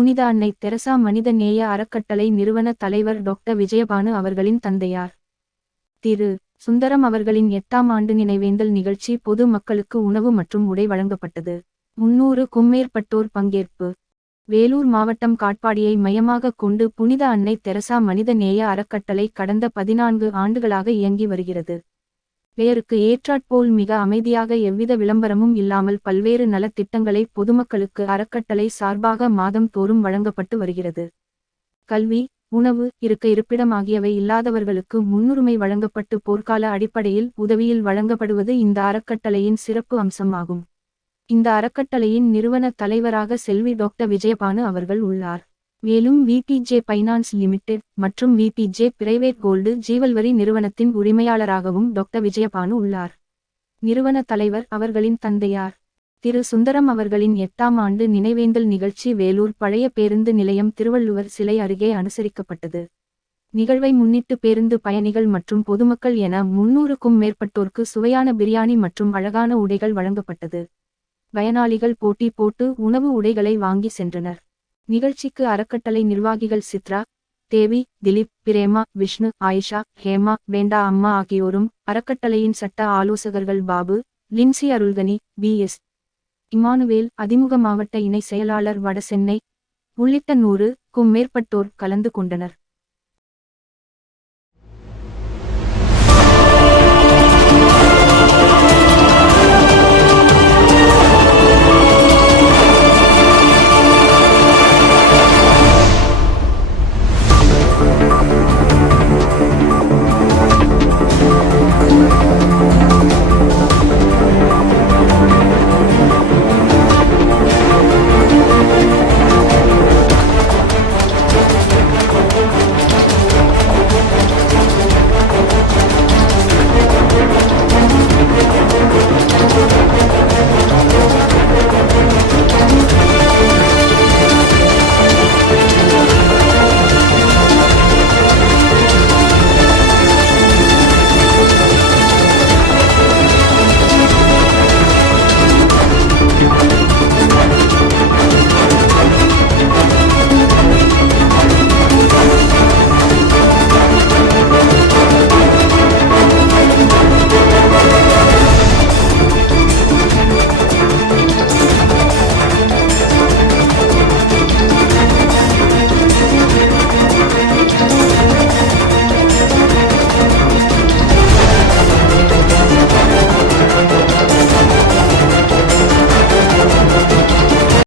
புனித அன்னை தெரசா மனித நேய அறக்கட்டளை நிறுவன தலைவர் டாக்டர் விஜயபானு அவர்களின் தந்தையார் திரு சுந்தரம் அவர்களின் 8ஆம் ஆண்டு நினைவேந்தல் நிகழ்ச்சி பொது மக்களுக்கு உணவு மற்றும் உடை வழங்கப்பட்டது. 300க்கும் மேற்பட்டோர் பங்கேற்பு. வேலூர் மாவட்டம் காட்பாடியை மையமாக கொண்டு புனித அன்னை தெரசா மனித நேய அறக்கட்டளை கடந்த 14 ஆண்டுகளாக இயங்கி வருகிறது. பெயருக்கு ஏற்றாற்போல் மிக அமைதியாக எவ்வித விளம்பரமும் இல்லாமல் பல்வேறு நலத்திட்டங்களை பொதுமக்களுக்கு அறக்கட்டளை சார்பாக மாதம் தோறும் வழங்கப்பட்டு வருகிறது. கல்வி, உணவு, இருப்பிடம் ஆகியவை இல்லாதவர்களுக்கு முன்னுரிமை வழங்கப்பட்டு போர்க்கால அடிப்படையில் உதவியில் வழங்கப்படுவது இந்த அறக்கட்டளையின் சிறப்பு அம்சமாகும். இந்த அறக்கட்டளையின் நிறுவன தலைவராக செல்வி டாக்டர் விஜயபானு அவர்கள் உள்ளார். மேலும் விபிஜே பைனான்ஸ் லிமிடெட் மற்றும் விபிஜே பிரைவேட் கோல்டு ஜீவல்வரி நிறுவனத்தின் உரிமையாளராகவும் டாக்டர் விஜயபானு உள்ளார். நிறுவன தலைவர் அவர்களின் தந்தையார் திரு சுந்தரம் அவர்களின் 8ஆம் ஆண்டு நினைவேந்தல் நிகழ்ச்சி வேலூர் பழைய பேருந்து நிலையம் திருவள்ளுவர் சிலை அருகே அனுசரிக்கப்பட்டது. நிகழ்வை முன்னிட்டு பேருந்து பயணிகள் மற்றும் பொதுமக்கள் என 300க்கும் மேற்பட்டோருக்கு சுவையான பிரியாணி மற்றும் அழகான உடைகள் வழங்கப்பட்டது. பயனாளிகள் போட்டி போட்டு உணவு உடைகளை வாங்கி சென்றனர். நிகழ்ச்சிக்கு அறக்கட்டளை நிர்வாகிகள் சித்ரா, தேவி, திலீப், பிரேமா, விஷ்ணு, ஆயிஷா, ஹேமா, வேண்டா அம்மா ஆகியோரும், அறக்கட்டளையின் சட்ட ஆலோசகர்கள் பாபு, லின்சி, அருள்கனி, பி.எஸ். இமானுவேல், அதிமுக மாவட்ட இணை செயலாளர் வடசென்னை உள்ளிட்ட 100க்கும் மேற்பட்டோர் கலந்து கொண்டனர்.